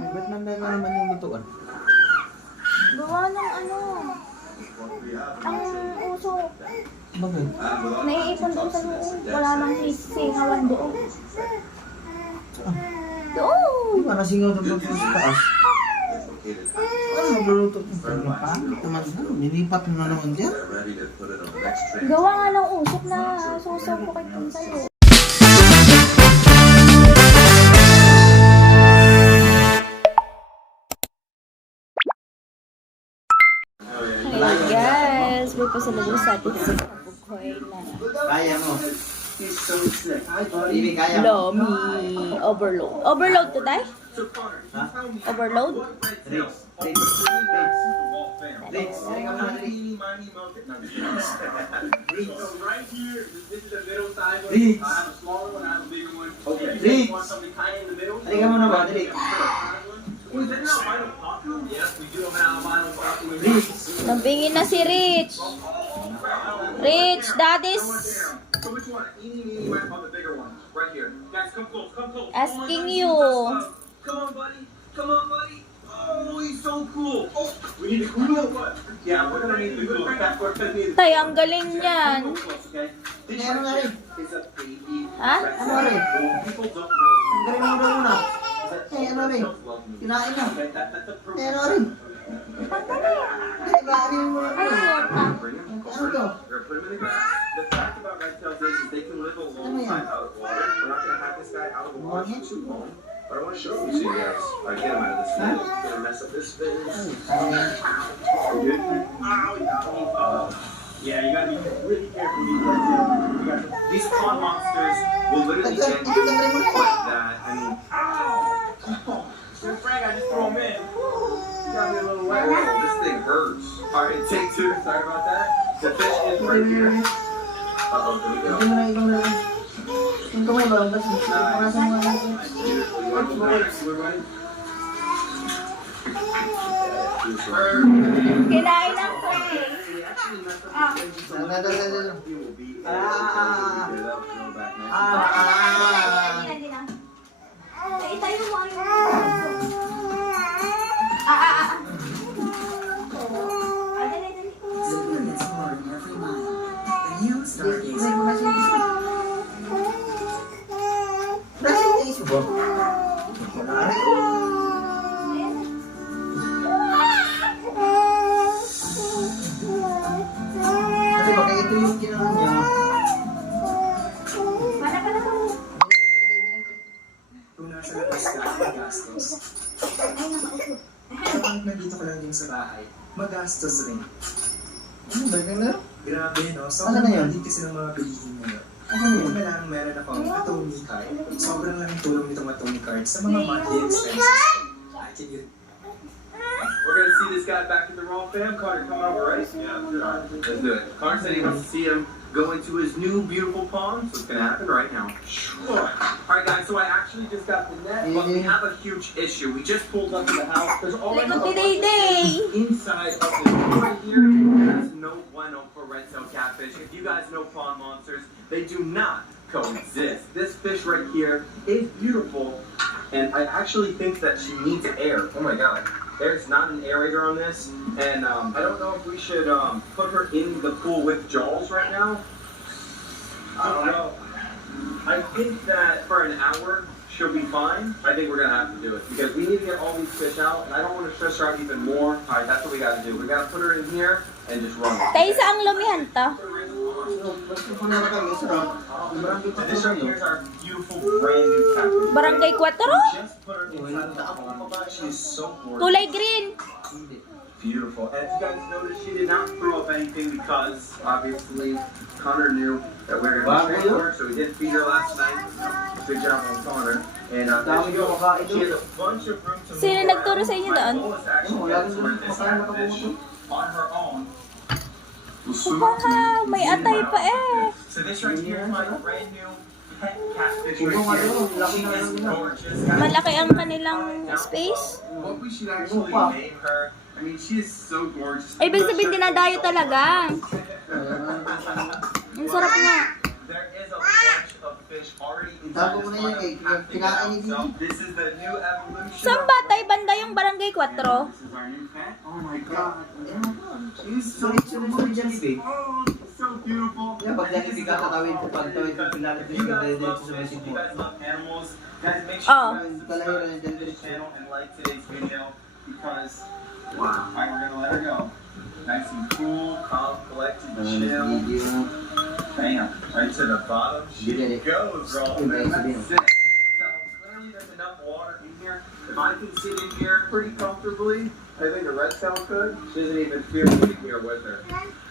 Ba't nandang naman yung lutuan? Gawa ng ano. Ang uso. Bakit? Naiipon doon sa loob. Wala nang singawan doon. Doon! Di ba nasingaw doon sa taas? Ano magluluto? Pangit naman na. Nilipat mo na naman dyan. Gawa nga ng usok na susupukit ko sa'yo. Hey guys! May pasalubong sa atin sa Bukhoy na Kaya mo. Baby, kaya mo. Lomi Overload. Overload to tayo? Ha? Overload? Rich. Rich. Rich. Rich. Ka muna, Rich. Rich. Rich. Halika muna ba, Rich? Rich. Nabingin na si Rich. Rich, daddy's asking you. Come on, buddy. Come on, buddy. Oh, he's so cool. Oh, we need to cool up. What? Yeah, we're gonna need to cool up. Tay, ang galing niyan. Hindi, ano nga rin? Ha? Ano rin? Ang galing mo daw muna. Ano rin? Kinain na. Ano rin? Kinain mo na rin. Ano to? The fact about red tails is they can live a long time out of water. We're not gonna have this guy out of the water for too long. But I want to show you so you guys. I get him out of this thing. Gonna mess up this thing. Yeah, you gotta be really careful these pond monsters will literally get you like that. I mean, Frank, I just threw him in. You got me a little wet. This thing hurts. Alright, take two. Sorry about that. The fish is right here. Uh-oh, here we go. Hindi mo na ikaw na rin. Yung kamay ba? Ba't nasa mga Kinain ng tray. Itayo mo ang Kasi baka ito yung ginawa niya. Kung nasa labas ka, magastos. Kapag nandito ka lang din sa bahay, magastos rin. Ano ba? Ganda? Grabe, no? Ano Sobrang na yun? hindi kasi ng mga bilihin ngayon. Ano yun? Kung kailangan meron akong Atomy card, sobrang laking tulong nitong Atomy card sa mga monthly expenses. I can use We're gonna see this guy back in the wrong fam. Carter, come over, right? Yeah, let's do it. Carter said he wants to see him go into his new beautiful pond, so it's gonna happen right now. Alright guys, so I actually just got the net, but we have a huge issue. We just pulled up to the house. There's already a bunch of fish inside of this right here. There's no bueno for red-tailed catfish. If you guys know pond monsters, they do not coexist. This fish right here is beautiful, and I actually think that she needs air. Oh my god. There's not an aerator on this, and I don't know if we should put her in the pool with Jaws right now. I don't know. I think that for an hour, she'll be fine. I think we're gonna have to do it, because we need to get all these fish out, and I don't want to stress her out even more. Alright, that's what we gotta do. We gotta put her in here and just run. Tay, saang lumihan to? This right here is our beautiful brand new catfish. Barangay 4? Just put her inside the pond. She's so gorgeous. Kulay green. Beautiful. And if you guys noticed, she did not throw up anything because obviously Connor knew that we were going to train her, so we did feed her last night. Good job on Connor. And there she goes. She has a bunch of room to move. Sino nagturo sa inyo doon? My goal is to actually get to rent this catfish on her own. Wow, may atay pa eh. So this right here is my brand new pet catfish right here. She is gorgeous. Malaki ang kanilang space. What we should actually name her. I mean, she is so gorgeous. Ay, ibig sabihin dinadayo talaga. Ang sarap nga. There is a bunch of fish already Tago inside mo this na yan, pond. kay Have to get kinain out. ni So, Gigi. this is the new evolution. Saan ba tayo banda yung barangay 4? This is our new pet. Oh my god. She's so Jollibee. Oh, so beautiful. Yeah, pag Jollibee ka, tatawid ko, pag tawid ko, pinapit You ko, guys dito love sa fish, basic you mo. guys love animals. Guys, make Oh. sure you guys subscribe to this channel and like today's video because, wow, alright, we're gonna let her go. Nice and cool, calm, collected, chill. Bam, right to the bottom. She goes, bro. That's it. So clearly there's enough water in here. If I can sit in here pretty comfortably, I think the red tail could. She doesn't even feel me here with her.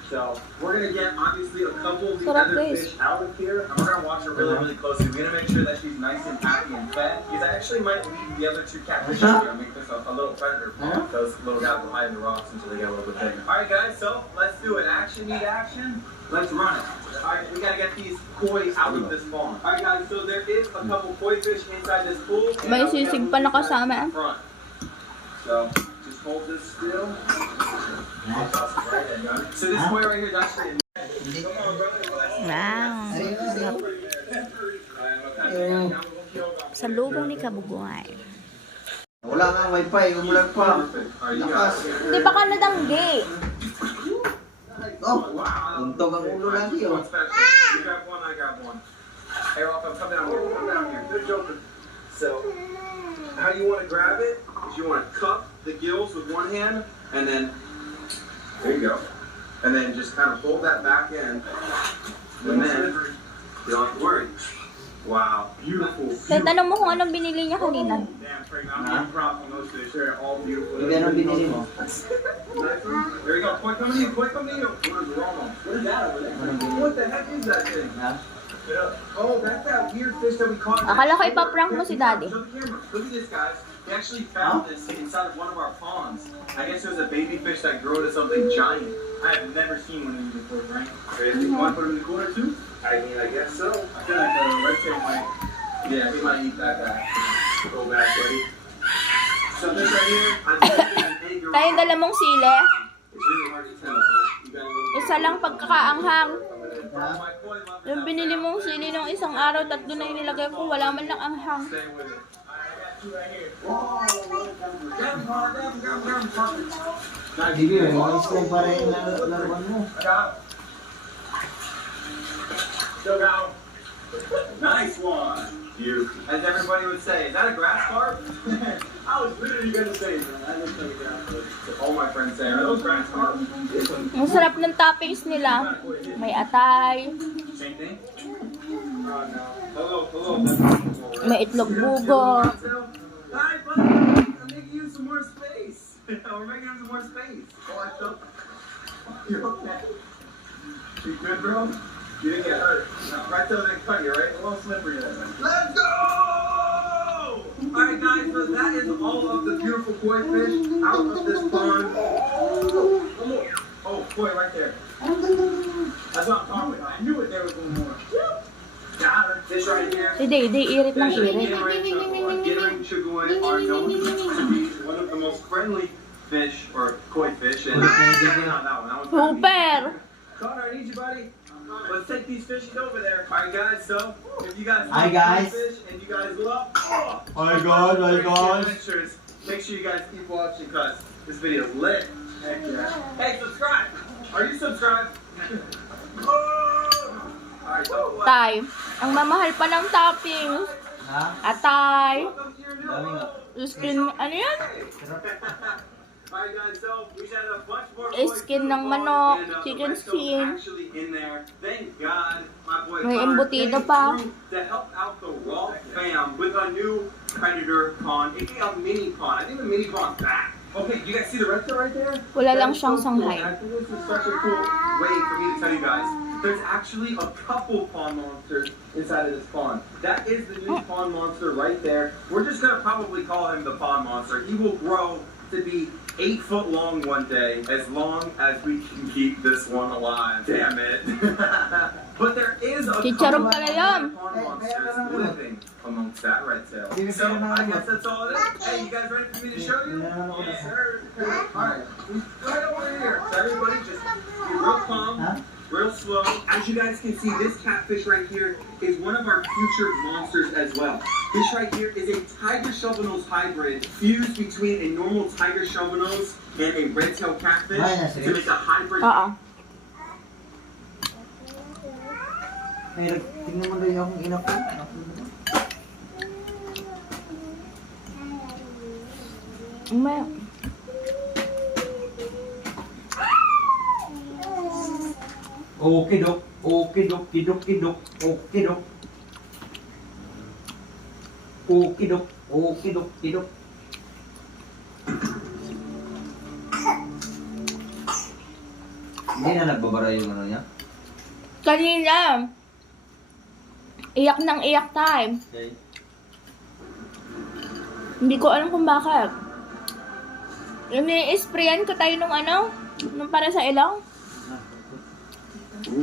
So we're gonna get obviously a couple of the Sarap, other guys. fish out of here, and we're gonna watch her really, really closely. We're gonna make sure that she's nice and happy and fed. Because I actually might leave the other two catfish in here and make this a little predator pond. Those little guys will hide in the rocks until they get a little bit bigger. All right, guys. So let's do it. Action, need action. Let's run it. All right, we gotta get these koi out of this pond. All right, guys. So there is a couple koi fish inside this pool. and May we have sisig pa one nakasama. in front. So just hold this still. So this koi right here is actually. Come on, brother. Wow. Sa lubong ni Kabugay. Wala nga wifi, umulan pa. Lakas. Hindi pa ka nadanggi. Oh, untog ang ulo lagi oh. You got one, I got one. Hey, Ralph, come down here. Come down here. Good joke. So, how you want to grab it is you want to cup the gills with one hand, and then there you go, and then just kind of fold that back in, and then you don't have to worry. Wow, beautiful. Tanong mo kung anong binili niya kanina. Damn, Frank, I'm getting props on those fish. They're all beautiful. Hindi anong binili mo? There you go. Koi come to you. Koi come to you. What is wrong? What is that over there? What the heck is that thing? Ha? Oh, that's that weird fish that we caught. Akala ko ipaprank mo si Daddy. Show the camera. Look at this, guys. We actually found this inside of one of our ponds. I guess there's a baby fish that grew into something giant. I have never seen one of these before, right? You want to put him in the cooler too? I mean, I guess so. I feel like the red tail might. Yeah, he might eat that back. Go back, buddy. So this right here, I'm using an egg. Tayong dala mong sile. It's really hard to tell, but you got a little. Isa lang pagkakaanghang. My koi lovers Yung binili mong sili nung isang araw, 3 na yung nilagay ko, wala man lang anghang. stay with it. I got two right here. Whoa! Grab him, perfect. Sige, mga islam pa rin na laruan mo. Still got him. Nice one. You. As everybody would say, is that a grass carp? I was literally gonna say, man. I didn't say grass carp. All my friends say, are those grass carp? Ang sarap ng toppings nila. May atay, Same thing? Oh, no. Hello. may itlog bugo. Hi, buddy. I'm making you some more space. We're making him some more space. Oh, I felt. You're okay. You good, bro? You didn't get hurt. No. Right till they cut you, right? A little slippery. Let's go! Alright, guys, so that is all of the beautiful koi fish out of this pond. Oh, koi right there. That's what I'm talking about. I knew it there was one more. Got her. Fish right here. Si Day, irit ng irit. Gittering Chugui are known to be one of the most friendly fish, or koi fish. And not that one. That one's Super! Connor, I need you, buddy. Let's take these fishes over there. Alright, guys, so if you guys Hi, love guys. fish and you guys love adventures, make sure you guys keep watching because this video is lit. Heck yeah. Hey, subscribe! Are you subscribed? Alright, so Tay, ang mamahal pa ng toppings. Ha? Atay, welcome to your new Dami nga. home. skin, ano yan? Alright guys, so we had a bunch more Skin ng manok, and, chicken the rest skin. are actually in there. Thank God, my boy May Connor embutido came pa. through to help out the Raw fam with a new predator pond, aka a mini pond. I think the mini pond's back. Okay, you guys see the rest right there? Wala That lang is siyang so cool. sanghay. And I think this is such a cool way for me to tell you guys. There's actually a couple pond monsters inside of this pond. That is the new pond monster right there. We're just gonna probably call him the pond monster. He will grow to be 8 foot long one day, as long as we can keep this one alive. Damn it. But there is a Chicharon couple pala yun. pond monsters living amongst that red tail. So I guess that's all it is. Hey, you guys ready for me to show you? Yes, sir. Alright, right over here. So everybody just be real calm. Ha? real slow. As you guys can see, this catfish right here is one of our future monsters as well. This right here is a tiger shovelnose hybrid fused between a normal tiger shovelnose and a red-tailed catfish to make a hybrid. Oo. Ay, tingnan mo daw yung ina ko. Umaya. Okay, dok. Okay, dok. Kidok, kidok. Okay, dok. Okay, dok. Okay, dok. Kidok. Hindi na nagbabara yung ano niya? Kanina, iyak ng iyak time. Okay. Hindi ko alam kung bakit. Ini-sprayan ko tayo nung ano, nung para sa ilong.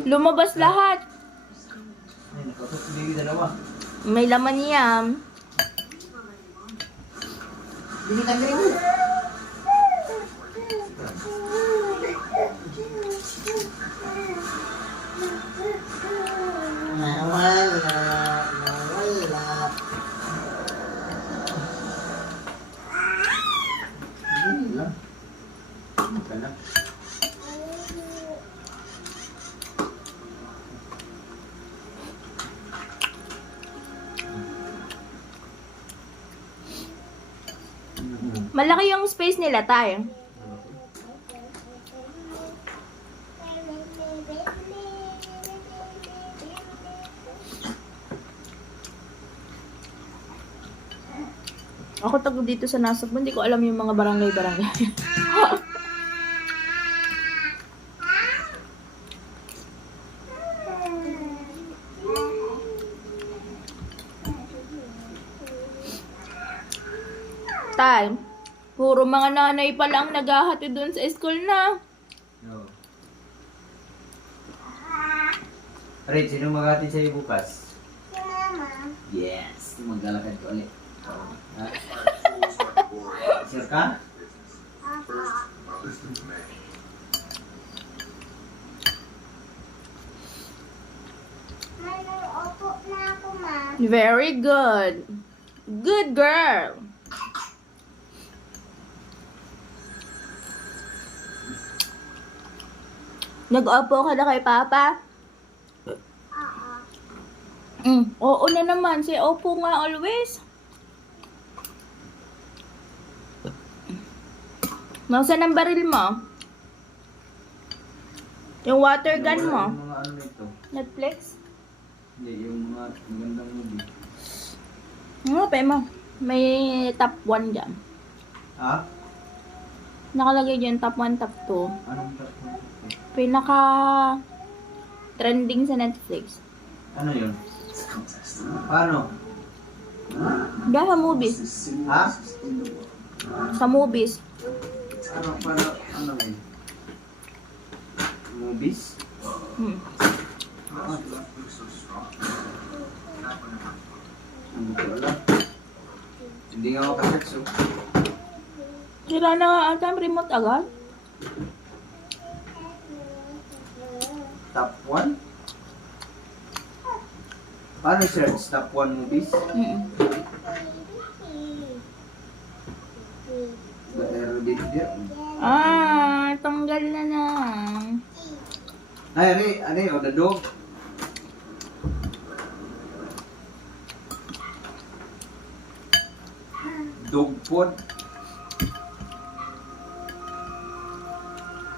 Lumabas lahat. Ay, nakatot hindi dalawa. May laman yan. Binitan ka rin. Nawala. Hindi lang. Ka na. Malaki yung space nila tayo. Ako tago dito sa Nasugbu, hindi ko alam yung mga barangay-barangay. Tay, puro mga nanay pa lang naghahati doon sa school na. No. Red, sino maghatid sa'yo bukas? Si Mama. Yes, maglalakad ko ulit. Ha? Sure ka? Opo na ako, Ma. Very good. Good girl. Nag-opo ka na kay Papa? Oo. Oo na naman. Say opo nga always. Nasaan ang baril mo? Yung water gun mo? Yung mga ano nito. Netflix? Hindi, yung mga magandang movie. Ano pa mo? May top 1 dyan. Ha? Nakalagay dyan top 1, top 2. Anong tatlo? Pinaka trending sa Netflix. Ano yun? Paano? Dahil sa movies. Ha? Sa movies. Ano? Paano? Ano yun? Movies? Hmm. Hindi ko alam. Hindi nga ako kasearch. So. Sira na nga ata ang remote agad. Top 1? Paano search? Top 1 movies? Pero dito dito. Tanggal na na. Ay, ano yun? The dog? Dog food?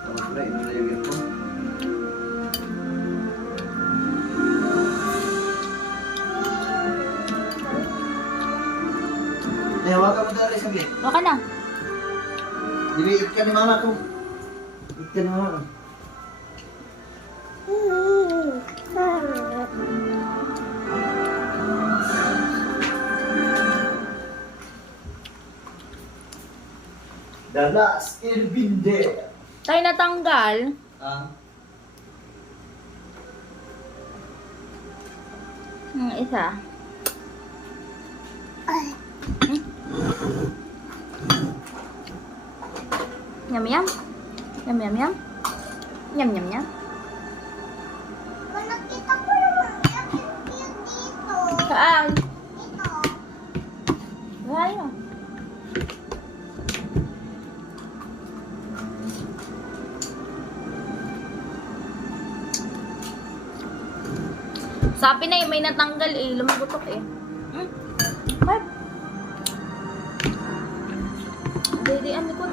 Tapos pala, ino na yung earphone. Hawakan mo dali saglit. Baka na. Dibi, ikut ka ni mama ko. Ikut ka ni mama. The last airbender. Tayo natanggal. Yung isa. Yum yum. Yum yum yum. Yum yum yum. Saan? Wala. Sabi na may natanggal eh. Lumagutok eh. Ay. Dede, ano ko?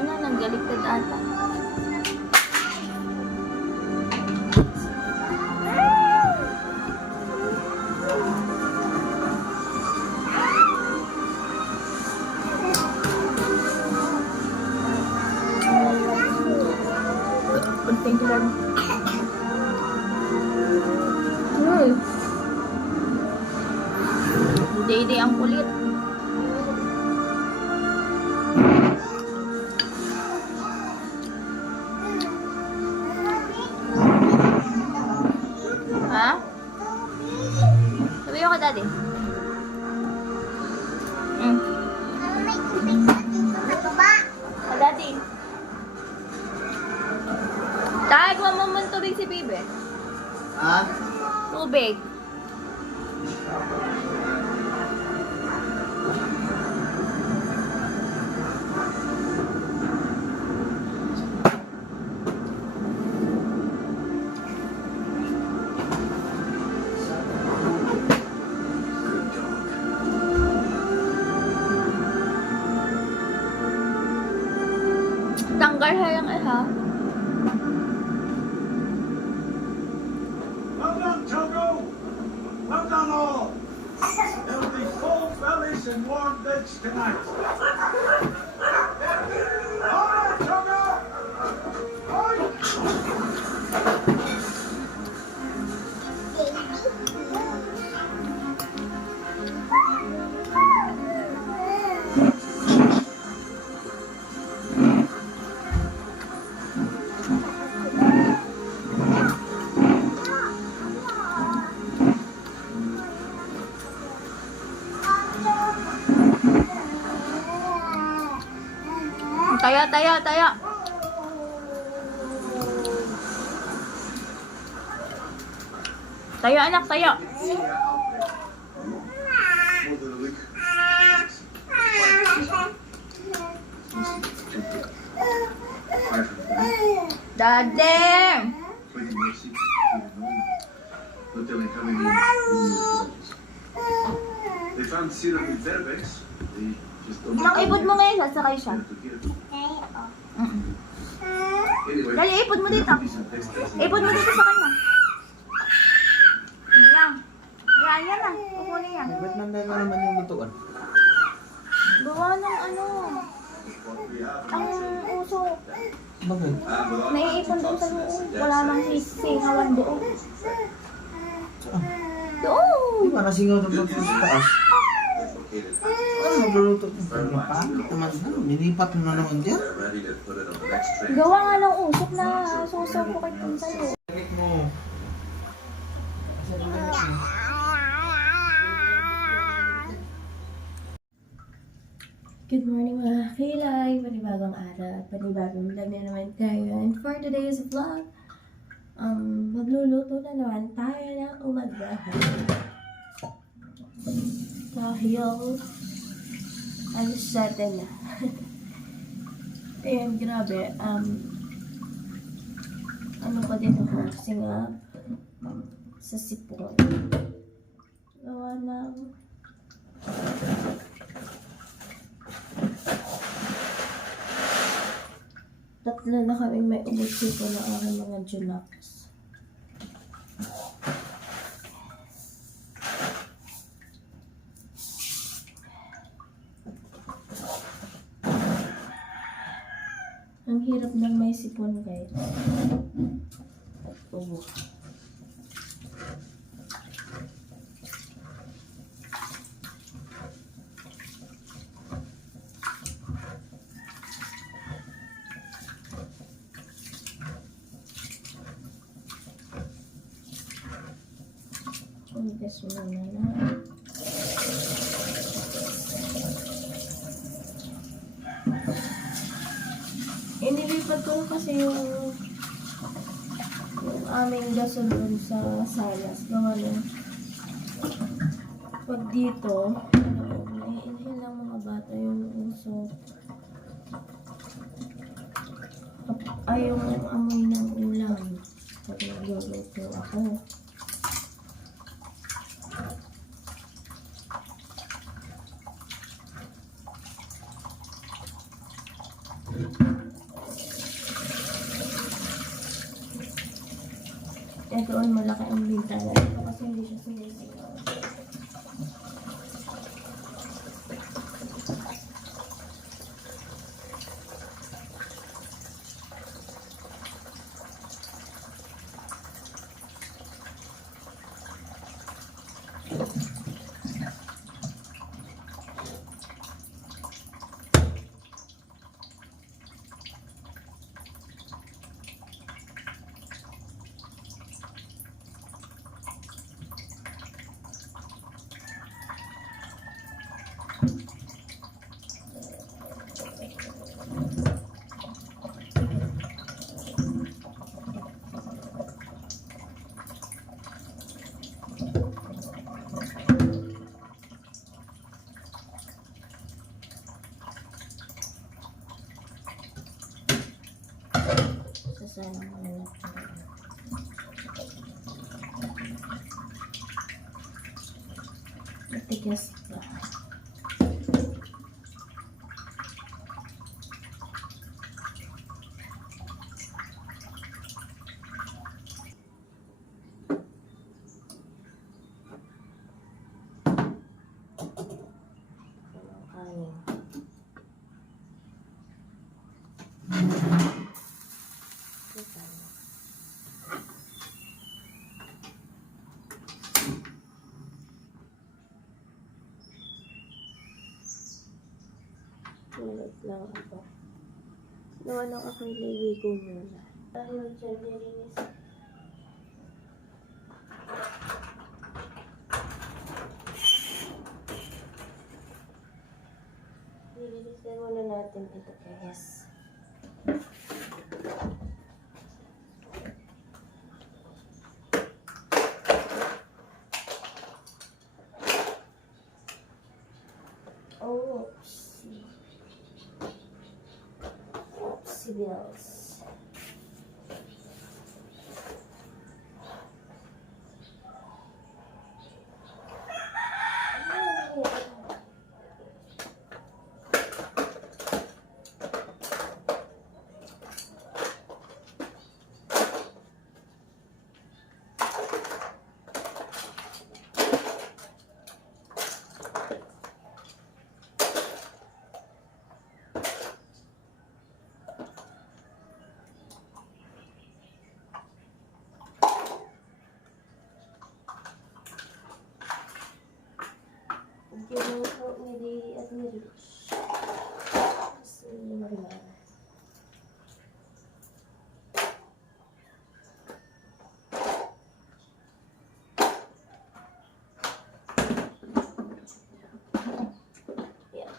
Nanggaligtad ata. Thank you, Lord. Dede ang kulit. Ha? Sabi ko daddy. May tubig sa dito ba? Daddy. Tay, kuha mo man tubig si Bibe. Ha? Tubig. Tanggal hayang ha. Well done, Togo! Well done, all! There'll be full bellies and warm beds tonight. All right, Togo! Right! Tayo, tayo, tayo. Tayo anak, tayo. Daddy! They found serum in Fairbanks. They just don't Nang ipod mo ngayon, sasakay siya. Anyway, Dali, ipod mo dito. there'll be some text messages. Ipod mo dito sa kanya. Yan. Yan, yan na. Kukunin yan. Ba't nandala naman yung lutuan? Gawa ng ano. Ang uso. Bagay. Naiipon doon sa loob. Wala nang singawan doon. Saan? Doon! Di ba nasingaw na ba sa taas? Ano magluluto? Pangit naman na. Nilipat mo na naman dyan. Ready to put it on the next train. Gawa nga ng usok na susaw ko kay Pun sa'yo. Lamig mo. Good morning mga kilay! Panibagong araw at panibagong vlog na naman tayo. And for today's vlog, magluluto na naman tayo ng umagahan. Dahil, alas 7 na. Ayan, grabe. Ano pa dito ko? Singap sa sipon. Gawa ng tatlo na kami may ubusiko ng aking mga junaks. Ang hirap ng may sipon guys. At ubo. This muna na. Inilipat ko kasi yung aming gasol dun sa salas. Gawa ng pag dito, nai-inhale ng mga bata yung usok. Ay, yung amoy ng ulam. Pag nagluluto ako. Eh, doon malaki ang bintana dito kasi hindi siya sumisigaw. Sasayang mo na lang. Matigas pa. Kanin. Tulog lang ako. Nawa lang ako ililigo muna. Dahil dyan, nilinis. Nililisin muna natin ito, guys. Oopsie. Oopsie bills. Ginuho ni Daddy at ni Rich. Kasi normal. Yan.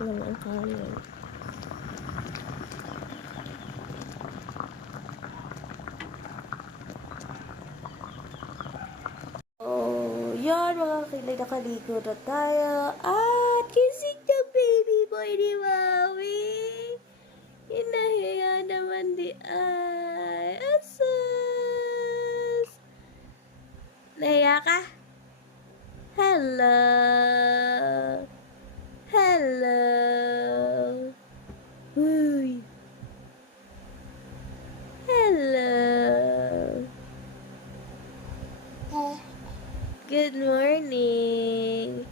lang ang kanin. Oh, yan mga kilay, nakaligo na tayo. At kising ng baby boy ni Mami. Inahiya naman di ay. Asus! Nahiya ka? Hello! Hello! Uy! Hello! Good morning!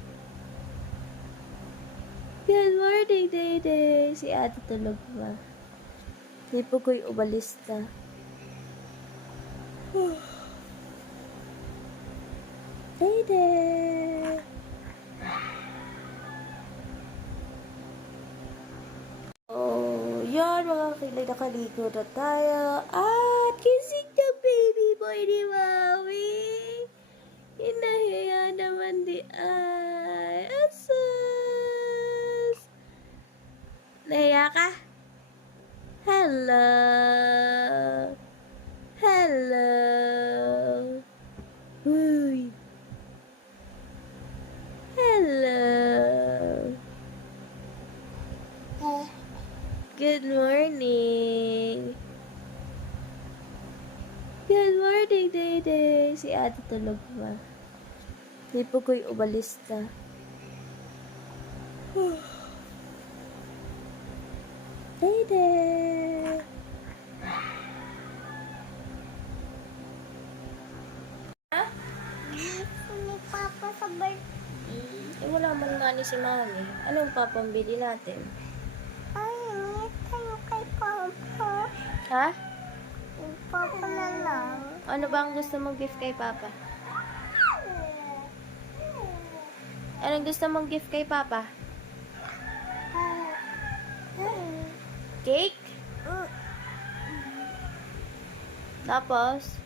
Good morning, Dede! Si ate tulog ba? Di po ko'y umalis na. Dede! Oh, yan mga kilay, nakaligo na tayo. At kising ng baby boy ni Mami. Inahiya naman di ay. Asus! Nahiya ka? Hello! Hello! Uy! Hello! Good morning! Good morning, Dede! Si ate tulog ba? Di po ko'y umalis na. Dede! Ni Papa sa birthday. Eh, wala man nga ni si Mami. Anong papambili natin? Ay, ingat kayo kay Papa. Ha? Yung Papa na lang. Ano ba ang gusto mong gift kay Papa? Anong gusto mong gift kay Papa? Cake? Tapos?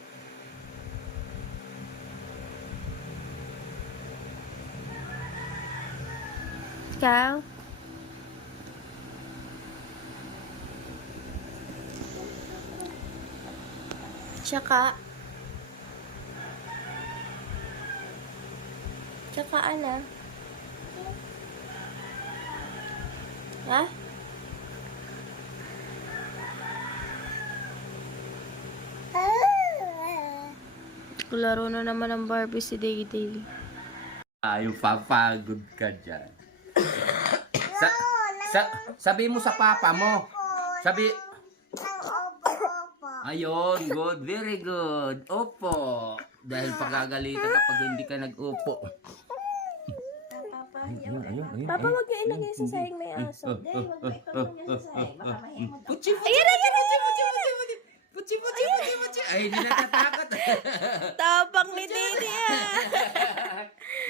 Ikaw? Tsaka ano? Ha? Laro na naman ng Barbie si Day-Day. Yung papagod ka dyan. Sabi mo sa papa mo. Sabi, Opo. ayun, good, very good. Opo. Dahil pagagalitan ka pag hindi ka nag-upo. Ayun. Papa, wag niyo ilagay sa sahig may aso. Day, wag mo itulong niya sa sahig. Baka mahimot ako. Puchi. Ay, hindi natatakot. Tapang ni Dede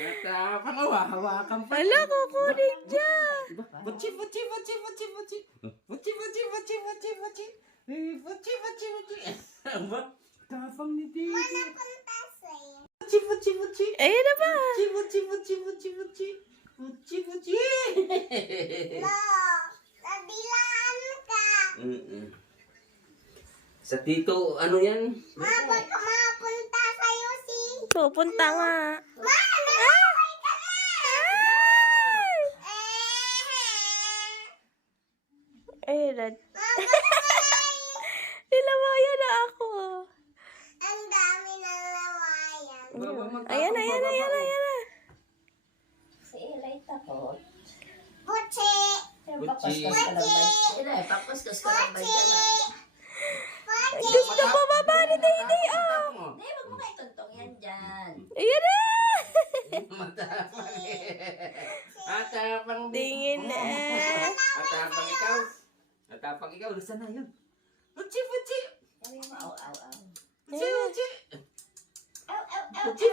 Natapang, hawakan pa. Hala, kukunin niya. Puchi. Aba, tapang ni Dede. Puchi. Ayun na ba? Puchi. Nabilaan ka. Sa tito, ano yan? Baka mapunta sa'yo si... Pupunta nga. Nanaway ka na! Ayun na. Nilawayan na ako. Ang dami ng lawayan. Ayan na. Si Elay takot. Puchi! Puchi. Elay, papaskas ka ng bay ka lang. Gusto ko baba ni Dede, oh. Hindi, wag mo kayo tuntong yan dyan. Ayun na. Atapang Tingin na. Atapang ikaw. Saan na yun? Puchi. Sabi mo, aw. Puchi. Aw. Puchi.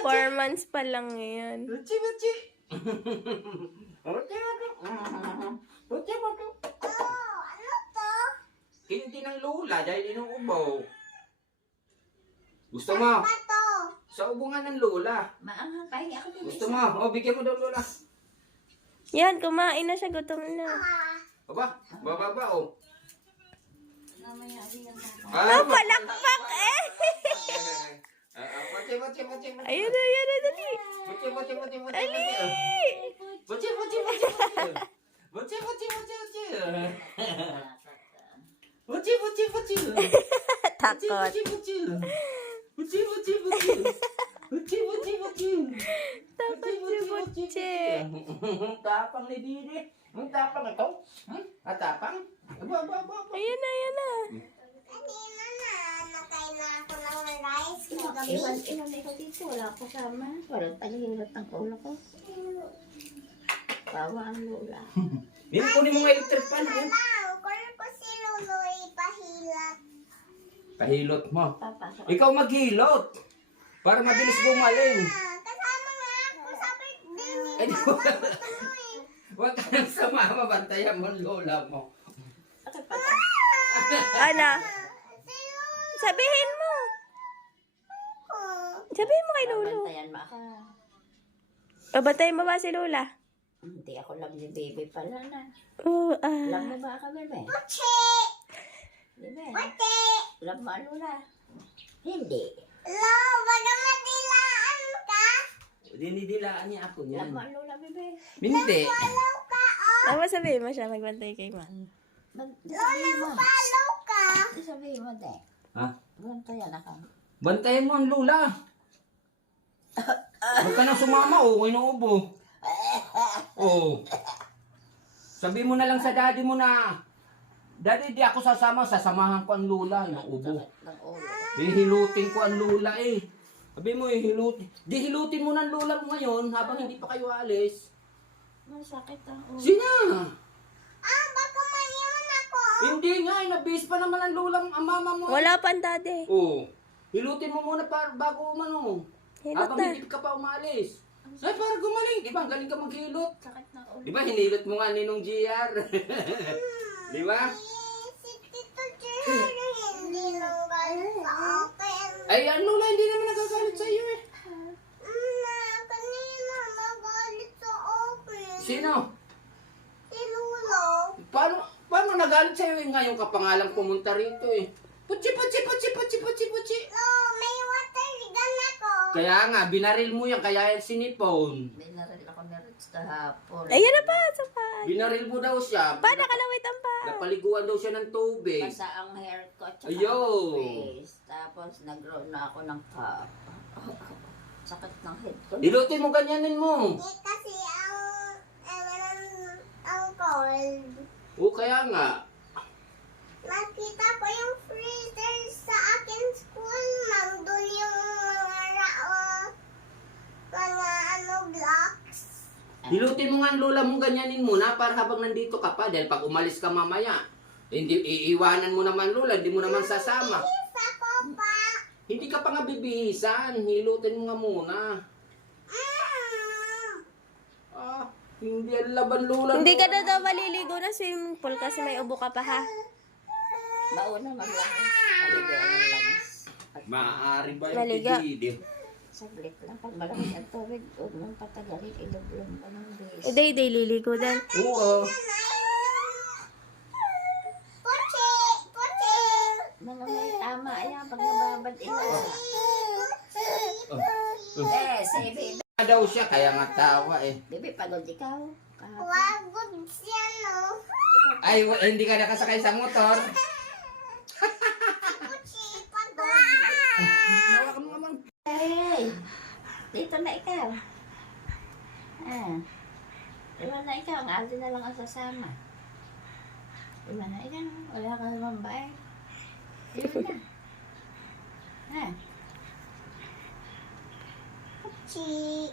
4 months pa lang ngayon. Puchi. Oh, ano to? Kinti ng lula dahil inuubaw. Gusto mo? Ano to? Sa ubungan ng lula. Maanghang, pahingi ako din Gusto isa. mo? O, bigyan mo daw lula. Yan, kumain na siya. Gutom na. Aba, bababa oh. Mamaya, bigyan ka. Oh, palakpak eh! Bache, bache, bache, bache. Ayun na, ayun na, dali. Bache, bache, bache, bache. Ali! Bache, bache, bache, bache. Bache, bache, bache, bache. Bache, bache, bache. Takot. Bache, bache, bache. Bache, bache, bache. Bache, bache, bache. Takot si Butche. Tapang ni Didi. Ang tapang ito. At tapang. Aba, aba, aba. Ayun na, ayun na. Kanina na, nakain na ako ng rice kagabi. Iwan na ikaw dito. Wala ako kasama. Walang taghihilot ng ulo ko. Bawa ang lula. Hindi kunin mo nga electric fan. Lang, kung ko si Lolo ipahilat. Pahilot mo. Papasok. Ikaw maghilot. Para mabilis gumaling. Kasama nga ako sa birthday niya. Eh, di ba? Huwag ka nang sumama. Bantayan mo ang lola mo. Bakit pa? Ano? Si Lolo Sabihin mo. ko. Sabihin mo kay Lolo. Babantayan mo ako. Babantayin mo ba si Lola? Hindi ako lang ni baby pala na. Oo, Alam mo ba ako, bebe? Puchi! Bebe? Puchi! Alam mo ang lula? Hindi. Lo, baka madilaan ka? Dinidilaan niya ako Alam niyan. mo ang lula, bebe? Hindi. Follow ka, oh. Tama, sabihin mo siya. Magbantay kay Ma. Sabihin mo. Follow ka. Sabihin mo, de. Ha? Bantayan ako. Bantayan mo ang lola. Huwag ka nang sumama o. Inuubo. Oh. Sabi mo na lang sa daddy mo na, Daddy, di ako sasama. Sasamahan ko ang lola. Inuubo. Ng ulo. Hihilutin ko ang lola eh. Sabi mo, hihilutin. Di hilutin mo ng lola mo ngayon habang hindi pa kayo alis. Masakit ang ulo. Sina? Ah, baka maiwan ako. Hindi nga, nabis pa naman ang lola ang mama mo. Wala pa ang daddy. Oh. Hilutin mo muna bago umano. Hilot Habang na. hindi ka pa umalis. Ay, para gumaling. Di ba? Ang galing ka maghilot. Sakit ng ulo. Di ba? Hinilot mo nga ninong GR. Di ba? Si Tito Jerry hindi nang galit sa akin. Ay, ang lola hindi naman nagagalit sa iyo eh. Na, kanina nagalit sa akin. Sino? Si Lolo. Paano nagalit sa iyo eh? Ngayon ka pa nga lang pumunta rito eh. Putsi, putsi, putsi, putsi, putsi, putsi. Lo, may water gun ako. Kaya nga, binaril mo yan, kaya yan sinipon. Binaril ako ni Rich kahapon. Ayun na pa. Sa pa. Binaril mo daw siya. Pa, nakalawit ang pa. Napaliguan daw siya ng tubig. Basa ang hair ko at saka Ayaw. ang face. Tapos nag-roll na ako ng cup. Sakit ng head ko. Hilutin mo, ganyanin mo. Kasi ang cold. Oo, kaya nga. Nakita ko yung freezer sa akin school, ma'am. Doon yung mga blocks. Hilutin mo nga ang lola mo, ganyanin mo na para habang nandito ka pa. Dahil pag umalis ka mamaya, hindi iiwanan mo naman lola, hindi mo naman sasama. Isa ko pa. Hindi ka pa nga bibihisan. Hilutin mo nga muna. Ah, hindi ang laban lola. Hindi ka na daw maliligo na swimming pool kasi may ubo ka pa ha. Bauna maglakis. Maligo ang langis. Maaari ba Maliga. itidid? Saglit lang. Pag malaki ang tubig, huwag mong patagalin. Ilublong ka ng base. Day liligo din. Oo. Puchi! Puchi! Mga may tama yan. Pag nababad ito. Si baby. Daw siya, kaya nga tawa eh. Baby, pagod ikaw. Kahapon. Wagod siya, no? Ay, hindi ka nakasakay sa motor. Puchi, pagod. Hawakan mo naman. Hey! Dito na ikaw. Iwan na ikaw. Ang Aldi na lang ang sasama. Iwan na ikaw. Wala ka naman ba eh. Iwan na. Puchi.